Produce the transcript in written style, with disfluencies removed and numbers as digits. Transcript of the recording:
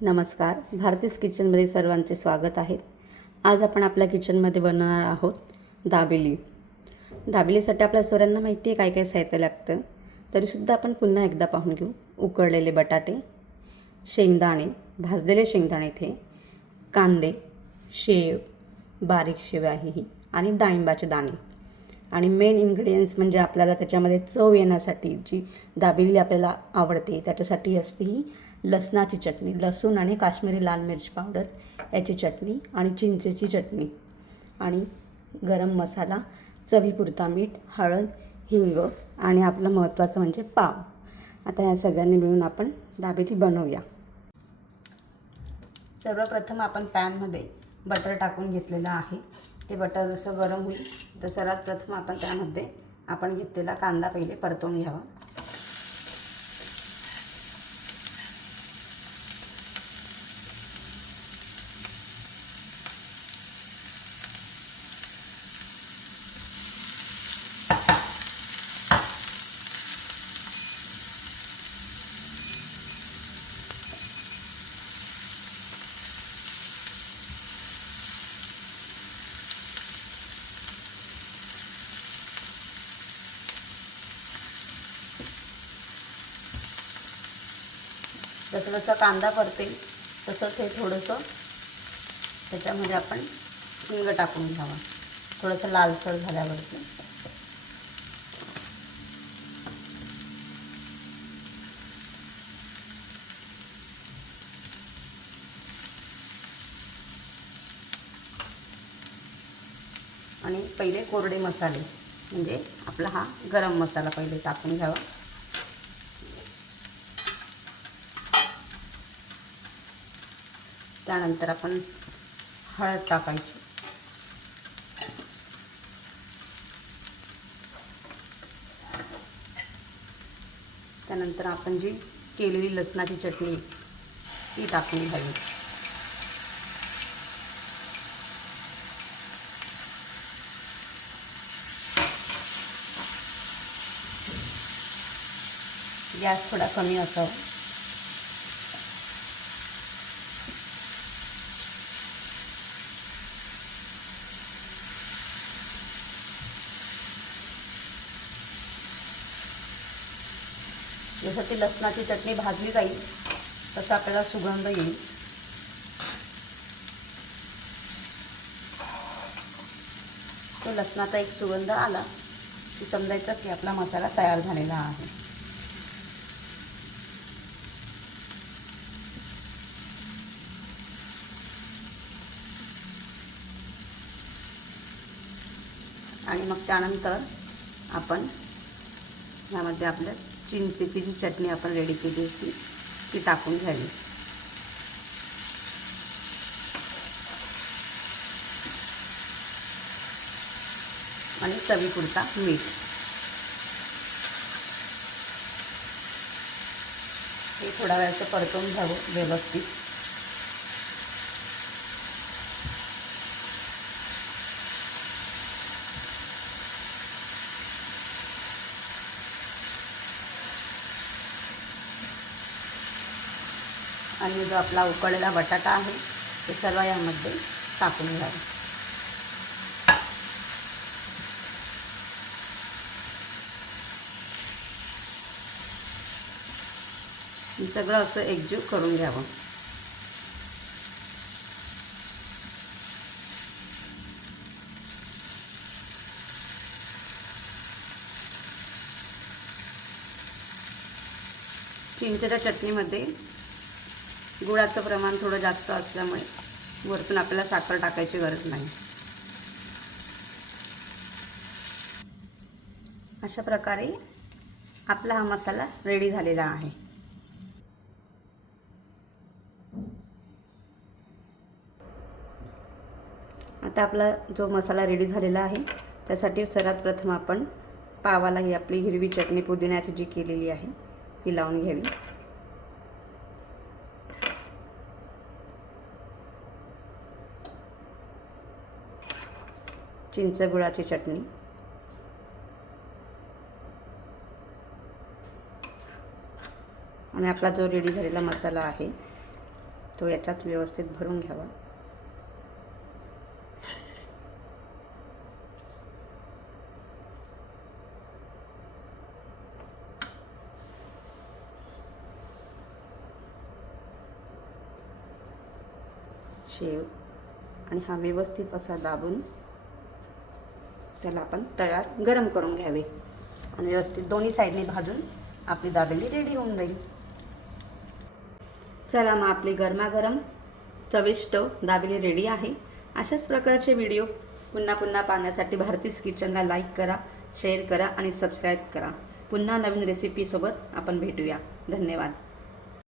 नमस्कार, भारतीज किचनमध्ये सर्वांचे स्वागत आहे। आज आपण आपल्या किचनमध्ये बनवणार आहोत दाबेली। दाबेलीसाठी आपल्या सर्वांना माहिती आहे काय काय साहित्य लागतं, तरीसुद्धा आपण पुन्हा एकदा पाहून घेऊ। उकडलेले बटाटे, शेंगदाणे, भाजलेले शेंगदाणे इथे, कांदे, शेव, बारीक शेव आहे ही आणि डाळिंबाचे दाणे। आणि मेन इन्ग्रेडियंट्स म्हणजे आपल्याला त्याच्यामध्ये चव येण्यासाठी जी दाबेली आपल्याला आवडते त्याच्यासाठी असते ही लसणाची चटणी, लसूण आणि काश्मीरी लाल मिर्च पावडर याची चटणी आणि चिंचेची चटणी आणि गरम मसाला, चवीपुरता मीठ, हळद, हिंग आणि आपलं महत्त्वाचं म्हणजे पाव। आता या सगळ्यांनी मिळून आपण दाबेली बनवूया। सर्वप्रथम आपण पॅनमध्ये बटर टाकून घेतलेलं आहे। ते बटर जसं गरम होईल तर सर्वात प्रथम आपण त्यामध्ये आपण घेतलेला कांदा पहिले परतवून घ्यावा। जसं जसं कांदा परतेल तसंच हे थोडंसं त्याच्यामध्ये आपण हिंग टाकून घ्यावा, थोडंसं लालसर झाल्यावरती। आणि पहिले कोरडे मसाले म्हणजे आपला हा गरम मसाला पहिले टाकून घ्यावा। त्यानंतर आपण हळद टाकायची, त्यानंतर आपण जी केलेली लसणाची चटणी ती टाकून घ्यावी। गॅस थोडा कमी असावा। जसं ती लसणाची चटणी भाजली जाईल तसा आपल्याला सुगंध येईल। तो लसणाचा एक सुगंध आला की समजायचं की आपला मसाला तयार झालेला आहे। आणि मग त्यानंतर आपण यामध्ये आपल्या चिंचेची जी चटणी आपण रेडी केली होती ती टाकून घ्यावी आणि चवीपुरता मीठ। हे थोडा वेळाचं परतवून घ्यावं व्यवस्थित। आणि जो आपला उकळलेला बटाटा आहे ते सर्व यामध्ये टाकून घ्यावा। हे सगळं असं एकजीव करून घ्यावं। चिंचेच्या चटणीमध्ये गुळाचं प्रमाण थोडं जास्त असल्यामुळे वरतून आपल्याला साखर टाकायची गरज नाही। अशा प्रकारे आपला हा मसाला रेडी झालेला आहे। आता आपला जो मसाला रेडी झालेला आहे त्यासाठी सर्वात प्रथम आपण पावाला ही आपली हिरवी चटणी पुदिन्याची जी केलेली आहे ती लावून घ्यावी। चिंच गुळाची चटणी आणि आपला जो रेडी झालेला मसाला आहे तो याच्यात व्यवस्थित भरून घ्यावा. शेव आणि हा व्यवस्थित असा दाबून त्याला आपण तव्यावर गरम करून घ्यावे आणि व्यवस्थित दोन्ही साईडने भाजून आपली दाबेली रेडी होऊन जाईल. चला मग आपली गरमागरम चविष्ट दाबेली रेडी आहे. अशाच प्रकारचे व्हिडिओ पुन्हा पुन्हा पाहण्यासाठी भारतीज किचनला लाईक करा, शेअर करा आणि सबस्क्राईब करा. पुन्हा नवीन रेसिपीसोबत आपण भेटूया. धन्यवाद.